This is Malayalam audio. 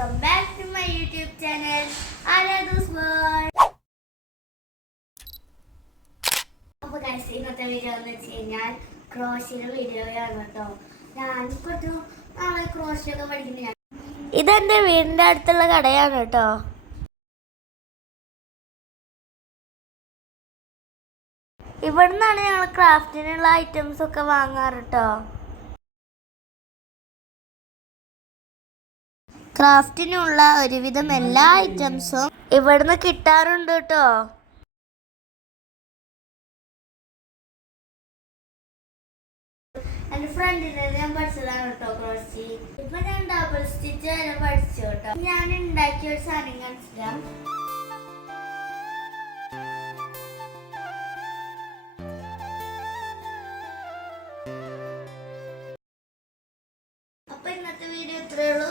welcome back to my YouTube channel Aradhu's World. അപ്പോൾ guys ഇന്നത്തെ വീഡിയോ എന്ന് വെച്ച് കഴിഞ്ഞാൽ ക്രോഷ്യയുടെ വീഡിയോയാണ് കേട്ടോ. ഞാൻ കുറച്ച് നാളെ ക്രോഷ്യ ഒക്കെ പഠിക്കുന്നത്. ഇതെൻ്റെ വീടിൻ്റെ അടുത്തുള്ള കടയാണ് കേട്ടോ. ഇവിടെ നിന്നാണ് ഞങ്ങൾ ക്രാഫ്റ്റിനുള്ള ഐറ്റംസ് ഒക്കെ വാങ്ങാറ് കേട്ടോ. ക്രാഫ്റ്റിനുള്ള ഒരുവിധം എല്ലാ ഐറ്റംസും ഇവിടുന്ന് കിട്ടാറുണ്ട് കേട്ടോ. എൻ്റെ ഫ്രണ്ടിനെ ഞാൻ പഠിച്ചതാണ് കേട്ടോ ക്രോഷി. ഇപ്പൊ ഞാൻ ഡബിൾ സ്റ്റിച്ച് വരെ പഠിച്ചു കേട്ടോ. ഞാൻ ഉണ്ടാക്കിയ ഒരു സാധനം കാണിച്ചില്ല. അപ്പൊ ഇന്നത്തെ വീഡിയോ ഇത്രയേ ഉള്ളൂ.